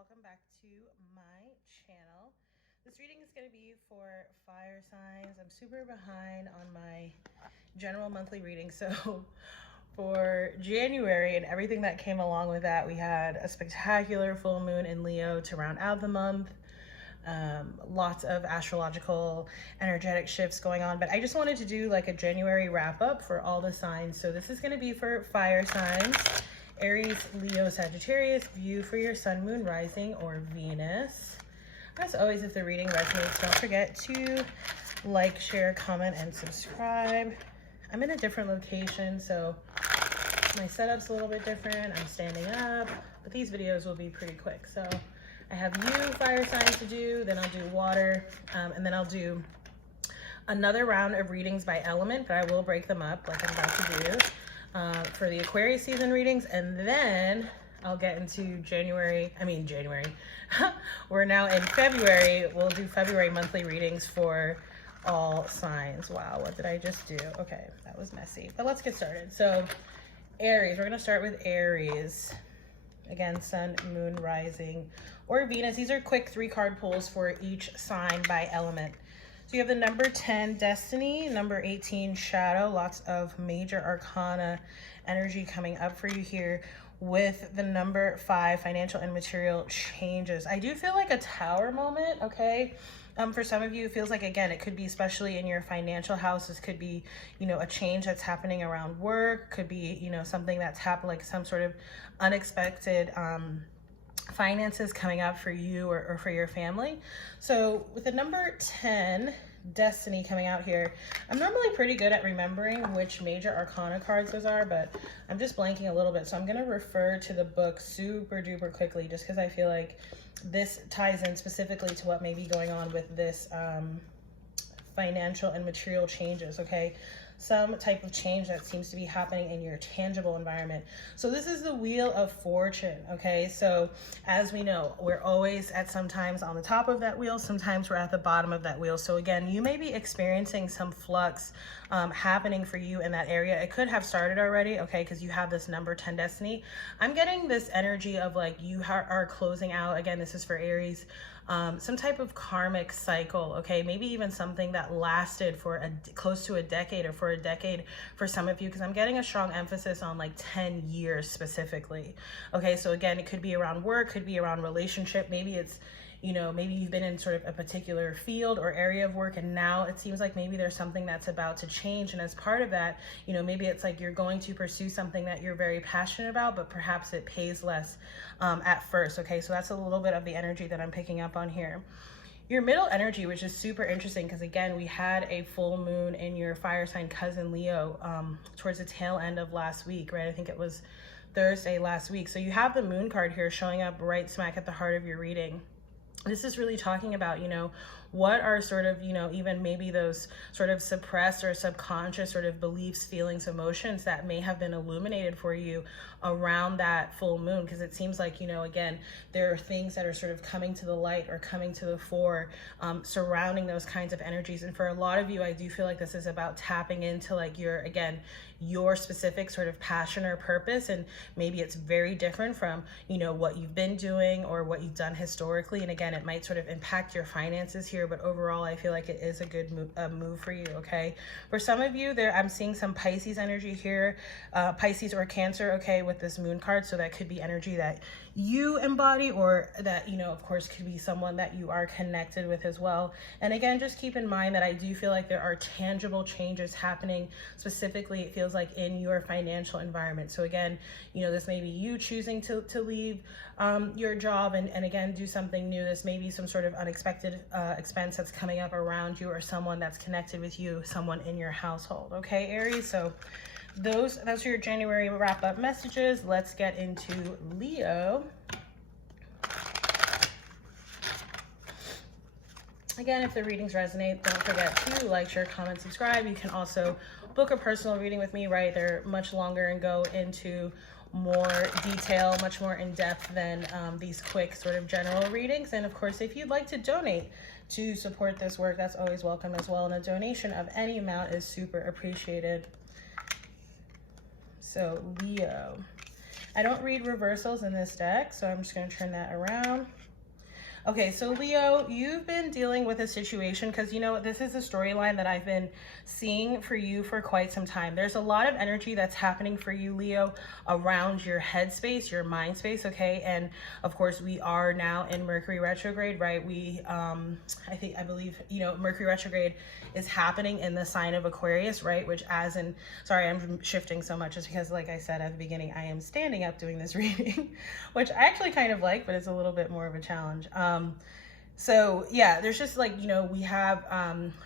welcome back to my channel. This reading is going to be for fire signs. I'm super behind on my general monthly reading, so for January and everything that came along with that, we had a spectacular full moon in Leo to round out the month. Lots of astrological energetic shifts going on, but I just wanted to do like a January wrap up for all the signs. So this is going to be for fire signs: Aries, Leo, Sagittarius. View for your sun, moon, rising, or Venus. As always, if the reading resonates, don't forget to like, share, comment, and subscribe. I'm in a different location, so my setup's a little bit different. I'm standing up, but these videos will be pretty quick. So I have you fire signs to do, then I'll do water, and then I'll do another round of readings by element, but I will break them up like I'm about to do for the Aquarius season readings, and then I'll get into January. We're now in February. We'll do February monthly readings for all signs. Wow, what did I just do? Okay, that was messy, but let's get started. So Aries, we're gonna start with Aries. Again, sun, moon, rising, or Venus. These are quick 3-card pulls for each sign by element. So you have the number 10, Destiny, number 18, Shadow. Lots of major arcana energy coming up for you here with the number 5, Financial and Material Changes. I do feel like a Tower moment, okay? For some of you, it feels like, again, it could be especially in your financial house. This could be, you know, a change that's happening around work. Could be, you know, something that's happened, like some sort of unexpected finances coming up for you or for your family. So with the number 10, Destiny, coming out here, I'm normally pretty good at remembering which major arcana cards those are, but I'm just blanking a little bit. So I'm going to refer to the book super duper quickly just because I feel like this ties in specifically to what may be going on with this financial and material changes, okay? Some type of change that seems to be happening in your tangible environment. So this is the Wheel of Fortune, okay? So as we know, we're always at sometimes on the top of that wheel, sometimes we're at the bottom of that wheel. So again, you may be experiencing some flux happening for you in that area. It could have started already, okay, because you have this number 10 Destiny. I'm getting this energy of like you are closing out. Again, this is for Aries. Some type of karmic cycle, okay? Maybe even something that lasted for close to a decade, or for a decade for some of you, because I'm getting a strong emphasis on like 10 years specifically. Okay, so again, it could be around work, could be around relationship. Maybe it's, you know, maybe you've been in sort of a particular field or area of work, and now it seems like maybe there's something that's about to change. And as part of that, you know, maybe it's like you're going to pursue something that you're very passionate about, but perhaps it pays less at first. Okay, so that's a little bit of the energy that I'm picking up on here. Your middle energy, which is super interesting, because again, we had a full moon in your fire sign cousin Leo towards the tail end of last week, right? I think it was Thursday last week. So you have the moon card here showing up right smack at the heart of your reading. This is really talking about, you know, what are sort of, you know, even maybe those sort of suppressed or subconscious sort of beliefs, feelings, emotions that may have been illuminated for you around that full moon. Because it seems like, you know, again, there are things that are sort of coming to the light or coming to the fore surrounding those kinds of energies. And for a lot of you, I do feel like this is about tapping into like your specific sort of passion or purpose. And maybe it's very different from, you know, what you've been doing or what you've done historically. And again, it might sort of impact your finances here, but overall, I feel like it is a good move for you, okay? For some of you there, I'm seeing some Pisces energy here, Pisces or Cancer, okay, with this moon card. So that could be energy that you embody, or that, you know, of course, could be someone that you are connected with as well. And again, just keep in mind that I do feel like there are tangible changes happening, specifically, it feels like in your financial environment. So again, you know, this may be you choosing to leave your job and again, do something new. This may be some sort of unexpected expense that's coming up around you, or someone that's connected with you, someone in your household, okay, Aries? So those are your January wrap-up messages. Let's get into Leo. Again, if the readings resonate, don't forget to like, share, comment, subscribe. You can also book a personal reading with me, right? They're much longer and go into more detail, much more in depth than these quick sort of general readings. And of course, if you'd like to donate to support this work, that's always welcome as well. And a donation of any amount is super appreciated. So Leo, I don't read reversals in this deck, so I'm just going to turn that around. Okay, so Leo, you've been dealing with a situation because, you know, this is a storyline that I've been seeing for you for quite some time. There's a lot of energy that's happening for you, Leo, around your head space, your mind space, okay? And of course, we are now in Mercury retrograde, right? I believe, you know, Mercury retrograde is happening in the sign of Aquarius, right? Which sorry, I'm shifting so much just because, like I said at the beginning, I am standing up doing this reading, which I actually kind of like, but it's a little bit more of a challenge. So yeah, there's just like, you know, we have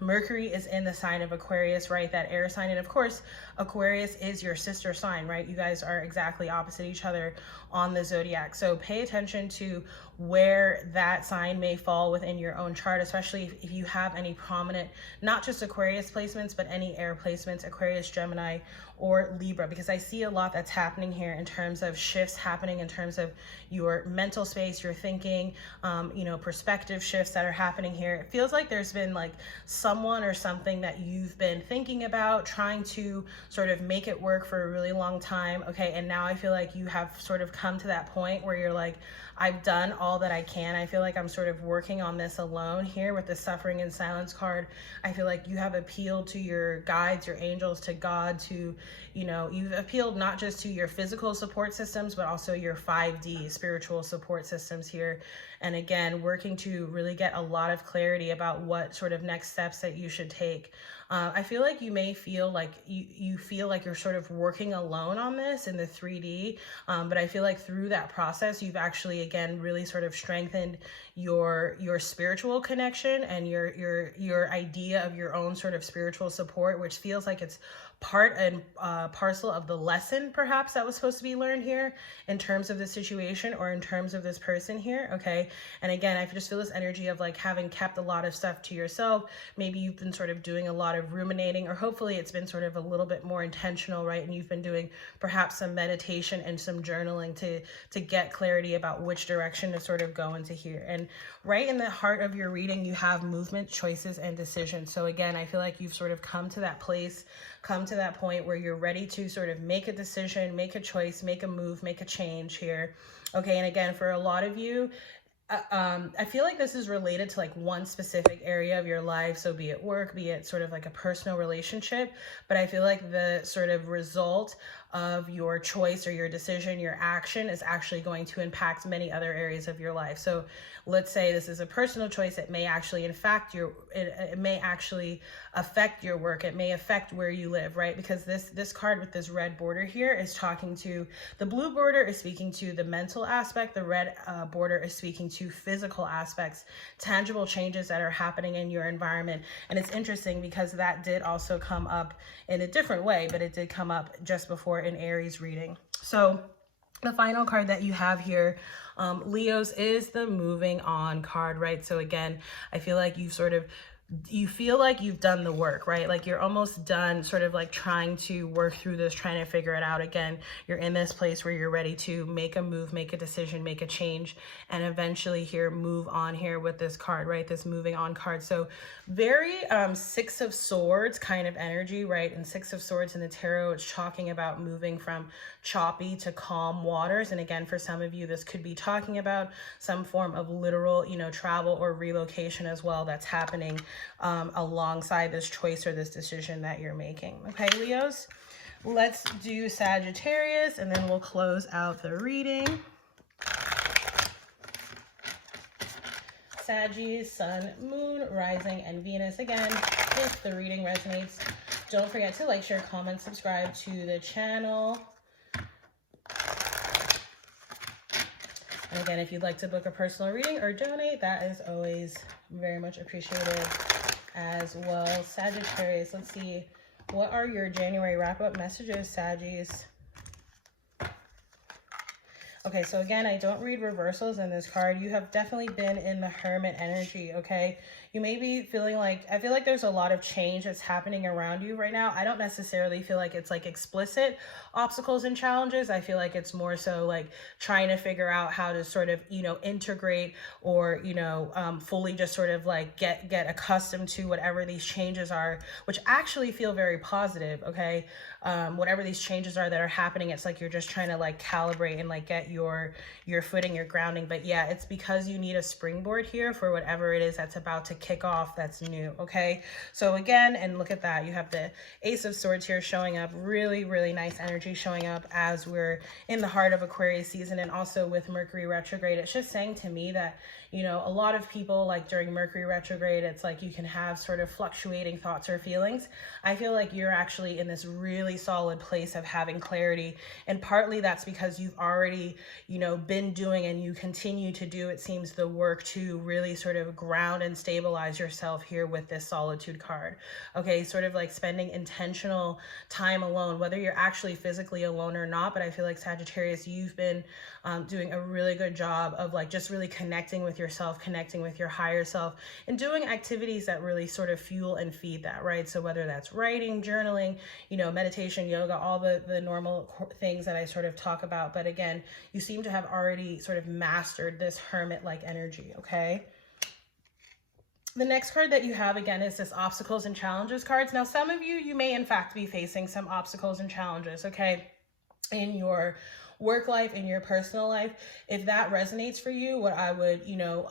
Mercury is in the sign of Aquarius, right? That air sign. And of course, Aquarius is your sister sign, right? You guys are exactly opposite each other on the zodiac. So pay attention to where that sign may fall within your own chart, especially if you have any prominent, not just Aquarius placements, but any air placements, Aquarius, Gemini, or Libra, because I see a lot that's happening here in terms of shifts happening in terms of your mental space, your thinking, you know, perspective shifts that are happening here. It feels like there's been like someone or something that you've been thinking about, trying to sort of make it work for a really long time. Okay. And now I feel like you have sort of come to that point where you're like, I've done all that I can. I feel like I'm sort of working on this alone here with the Suffering in Silence card. I feel like you have appealed to your guides, your angels, to God, to, you know, you've appealed not just to your physical support systems, but also your 5D spiritual support systems here. And again, working to really get a lot of clarity about what sort of next steps that you should take. I feel like you may feel like you feel like you're sort of working alone on this in the 3D, but I feel like through that process, you've actually, again, really sort of strengthened your spiritual connection and your idea of your own sort of spiritual support, which feels like it's part and parcel of the lesson perhaps that was supposed to be learned here in terms of the situation or in terms of this person here. Okay. And again, I just feel this energy of like having kept a lot of stuff to yourself. Maybe you've been sort of doing a lot of ruminating, or hopefully it's been sort of a little bit more intentional, right? And you've been doing perhaps some meditation and some journaling to get clarity about which direction to sort of go into here. And right in the heart of your reading, you have movement, choices, and decisions. So again, I feel like you've sort of come to that place, come to that point where you're ready to sort of make a decision, make a choice, make a move, make a change here. Okay. And again, for a lot of you, I feel like this is related to like one specific area of your life. So be it work, be it sort of like a personal relationship, but I feel like the sort of result of your choice or your decision, your action is actually going to impact many other areas of your life. So let's say this is a personal choice. It may actually, in fact, it may actually affect your work. It may affect where you live, right? Because this card with this red border here is talking to, the blue border is speaking to the mental aspect. The red border is speaking to physical aspects, tangible changes that are happening in your environment. And it's interesting because that did also come up in a different way, but it did come up just before an Aries reading. So the final card that you have here, Leos, is the moving on card, right? So again, I feel like you feel like you've done the work, right? Like you're almost done sort of like trying to work through this, trying to figure it out. Again, you're in this place where you're ready to make a move, make a decision, make a change, and eventually here move on here with this card, right? This moving on card. So very Six of Swords kind of energy, right? And Six of Swords in the tarot, it's talking about moving from choppy to calm waters. And again, for some of you, this could be talking about some form of literal, you know, travel or relocation as well that's happening alongside this choice or this decision that you're making. Okay, Leos, let's do Sagittarius and then we'll close out the reading. Saggies, Sun, Moon, Rising, and Venus. Again, if the reading resonates, don't forget to like, share, comment, subscribe to the channel. And again, if you'd like to book a personal reading or donate, that is always very much appreciated as well. Sagittarius, let's see. What are your January wrap-up messages, Saggies? Okay, so again, I don't read reversals in this card. You have definitely been in the Hermit energy, okay? You may be feeling like, I feel like there's a lot of change that's happening around you right now. I don't necessarily feel like it's like explicit obstacles and challenges. I feel like it's more so like trying to figure out how to sort of, you know, integrate or, you know, fully just sort of like get accustomed to whatever these changes are, which actually feel very positive, okay? Whatever these changes are that are happening, it's like you're just trying to like calibrate and like get your footing, your grounding. But yeah, it's because you need a springboard here for whatever it is that's about to kick off that's new, okay? So again, and look at that, you have the Ace of Swords here showing up, really, really nice energy showing up as we're in the heart of Aquarius season, and also with Mercury retrograde. It's just saying to me that, you know, a lot of people, like during Mercury retrograde, it's like you can have sort of fluctuating thoughts or feelings. I feel like you're actually in this really solid place of having clarity, and partly that's because you've already, you know, been doing and you continue to do, it seems, the work to really sort of ground and stabilize yourself here with this solitude card. Okay, sort of like spending intentional time alone, whether you're actually physically alone or not. But I feel like Sagittarius, you've been doing a really good job of like just really connecting with yourself, connecting with your higher self, and doing activities that really sort of fuel and feed that, right? So whether that's writing, journaling, you know, meditation, yoga, all the normal things that I sort of talk about. But again, you seem to have already sort of mastered this hermit-like energy, okay? The next card that you have, again, is this obstacles and challenges cards. Now, some of you, you may in fact be facing some obstacles and challenges, okay, in your work life, in your personal life. If that resonates for you, what I would, you know,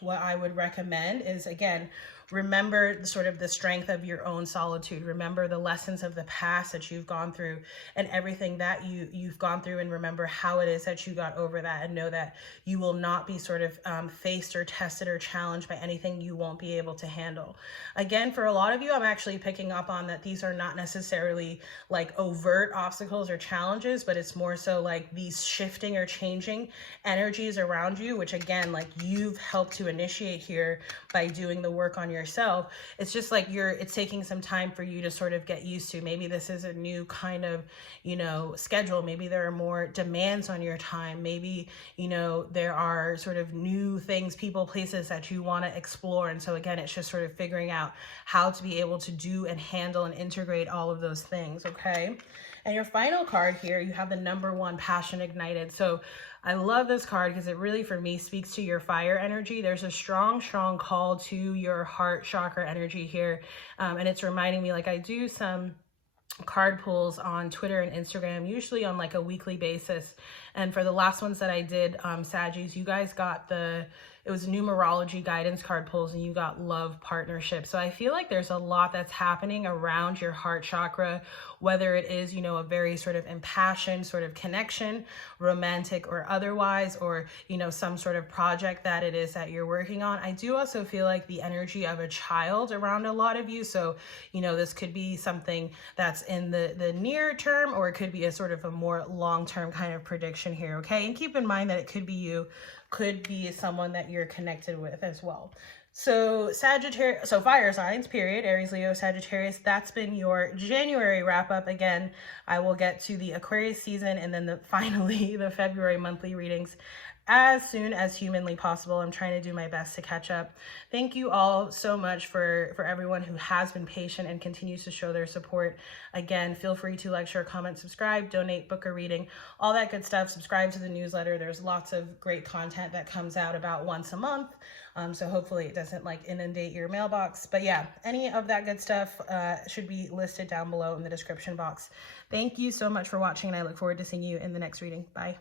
what I would recommend is, again, remember sort of the strength of your own solitude. Remember the lessons of the past that you've gone through and everything that you've gone through, and remember how it is that you got over that, and know that you will not be sort of faced or tested or challenged by anything you won't be able to handle. Again, for a lot of you, I'm actually picking up on that these are not necessarily like overt obstacles or challenges, but it's more so like these shifting or changing energies around you, which again, like you've helped to initiate here by doing the work on yourself. It's just like it's taking some time for you to sort of get used to. Maybe this is a new kind of, you know, schedule. Maybe there are more demands on your time. Maybe, you know, there are sort of new things, people, places that you want to explore. And so again, it's just sort of figuring out how to be able to do and handle and integrate all of those things, okay? And your final card here, you have the number 1, passion ignited. So I love this card because it really, for me, speaks to your fire energy. There's a strong, strong call to your heart chakra energy here. And it's reminding me, like I do some card pulls on Twitter and Instagram, usually on like a weekly basis. And for the last ones that I did, Saggies, you guys got it was numerology guidance card pulls, and you got love partnership. So I feel like there's a lot that's happening around your heart chakra, whether it is, you know, a very sort of impassioned sort of connection, romantic or otherwise, or, you know, some sort of project that it is that you're working on. I do also feel like the energy of a child around a lot of you. So, you know, this could be something that's in the near term, or it could be a sort of a more long-term kind of prediction here, okay? And keep in mind that it could be you, could be someone that you're connected with as well. So Sagittarius, so fire signs, period, Aries, Leo, Sagittarius, that's been your January wrap up. Again, I will get to the Aquarius season and then finally the February monthly readings as soon as humanly possible. I'm trying to do my best to catch up. Thank you all so much for everyone who has been patient and continues to show their support. Again, feel free to like, share, comment, subscribe, donate, book a reading, all that good stuff. Subscribe to the newsletter. There's lots of great content that comes out about once a month. So hopefully it doesn't like inundate your mailbox. But yeah, any of that good stuff should be listed down below in the description box. Thank you so much for watching, and I look forward to seeing you in the next reading. Bye.